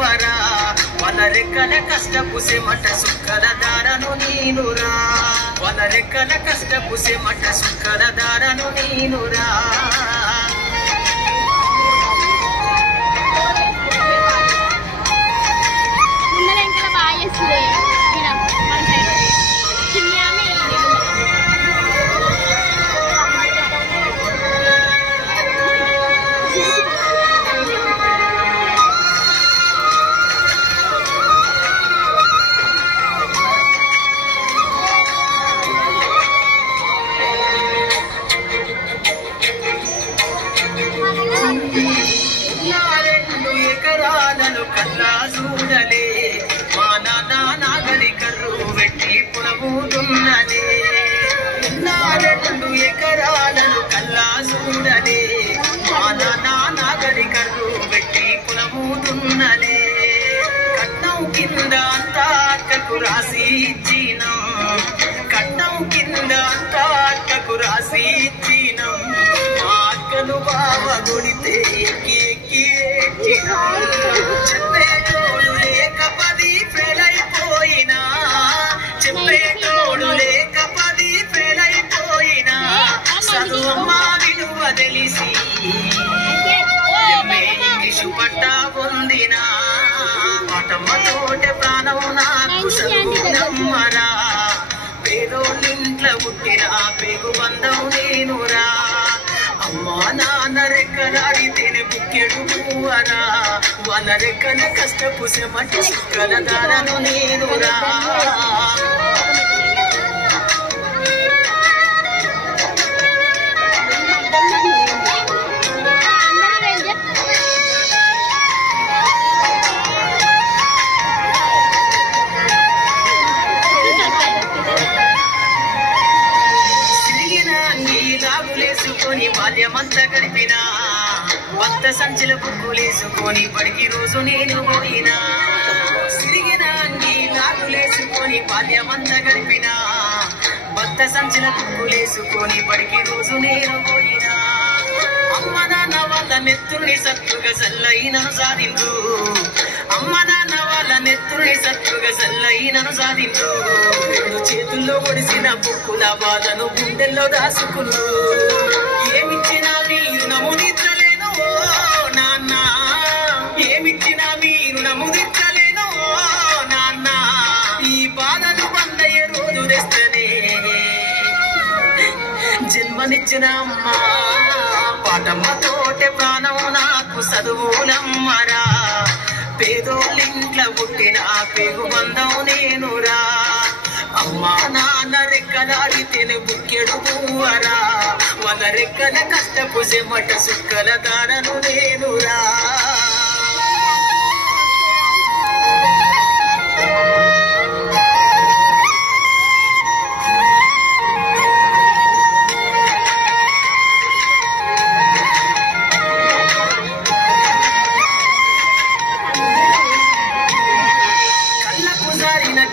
పువ్వరా వాళ్ళ రెక్కల కష్టపు సెమట సుక్కల దారను నేనురా వాళ్ళ రెక్కల కష్టపు సెమట సుక్కల దారను నేనురా కల్లా చూడలే మా నాన్న నాగలి కర్రు వెట్టి పులముతున్నలే నా 2 ఎకరాలను కల్లా చూడలే మా నాన్న నాగలి కర్రు వెట్టి పులముతున్నలే కట్నం కింద అంతా అక్కకు రాసి ఇచ్చినం కట్నం కింద అంతా అక్కకు రాసి ఇచ్చినం మా అక్కను బావ కొడితే ఎక్కి ఎక్కి చెప్పేటోడు లేక 10 ఫెయిల్ అయిపోయినా చెప్పేటోడు లేక 10 ఫెయిల్ అయిపోయినా చదువమ్మ విలువ తెలిసి ఇంగ్లీషు పట్టా పొందినా పాటమ్మతోటే ప్రాణం నాకు చదువునమ్మరా పేదోళ్ళింట్లో పుట్టిన పేగు బంధం నేనురా అమ్మా నాన్న రెక్కలాడితేనే బుక్కెడు పువ్వరా వాళ్ళ రెక్కల కష్టపు సెమట సుక్కల దారను నేనురా లాగులేసుకొని బాల్యమంతా గడిపినా భక్త సంచుల బుక్కులేసుకొని బడికి రోజు నేను పోయినా సిరిగిన అంగి లాగులేసుకొని బాల్యమంతా గడిపినా భక్త సంచుల బుక్కులేసుకొని బడికి రోజు నేను పోయినా అమ్మ నాన్న వాళ్ళ నెత్తుల్ని సత్తుగా సల్లైనను సాధించు అమ్మ నాన్న వాళ్ళ నెత్తుల్ని సత్తుగా సల్లైనను సాధించు చేతుల్లో ఒడిసిన బుక్కుల బాధను గుండెల్లో దాసుకున్ను ఏమిచ్చినా మీరు నముదించలేను నాన్న ఏమిచ్చినా మీరు నముదించలేను నాన్న ఈ బాధను బందయ్యే రోజు తెస్తేనే జన్మనిచ్చిన అమ్మ పాటమ్మతోటే ప్రాణం నాకు చదువులమ్మరా పేదోళ్ళింట్లో పుట్టిన పేగు బంధం నేనురా అమ్మా నాన్న రెక్కలాడితేనే బుక్కెడు పువ్వరా వాళ్ళ రెక్కల కష్టపు సెమట సుక్కల దారను నేనురా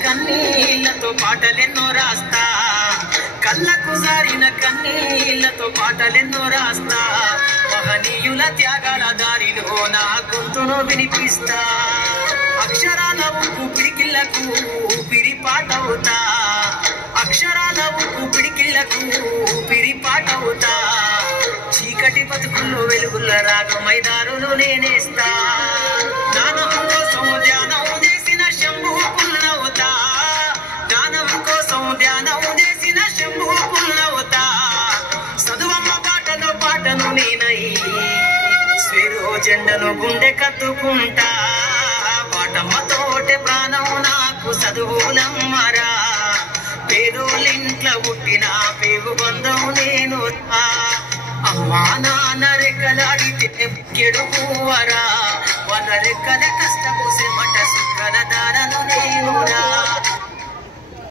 కన్నీళ్లతో పాటలెన్నో రాస్తా కళ్ళకు జారిన కన్నీళ్లతో పాటలెన్నో రాస్తా మహనీయుల త్యాగాల దారిలో నా గొంతును వినిపిస్తా అక్షరాల ఉప్పు పిడికిళ్లకు ఊపిరి పాటవుతా అక్షరాల ఉప్పు పిడికిళ్లకు ఊపిరి పాటవుతా చీకటి బతుకుల్లో వెలుగుల రాగమై దారులు నేనేస్తా దానం కోసం ధ్యానం చేసిన శంభు పుల్లవుతా దానం కోసం ధ్యానం చేసిన శంభు పుల్లవుతా చదువమ్మ పాటను నేనై స్వేరో జెండను గుండె కత్తుకుంటా పాటమ్మతోటే ప్రాణం నాకు చదువులమ్మరా పేదోళ్ళింట్లో పుట్టిన పేగు బంధం నేను అమ్మా నాన్న రెక్కలాడితే బుక్కెడు పువ్వరా వాళ్ళ రెక్కల కష్టపు సెమట సుక్కల దారను నేనురా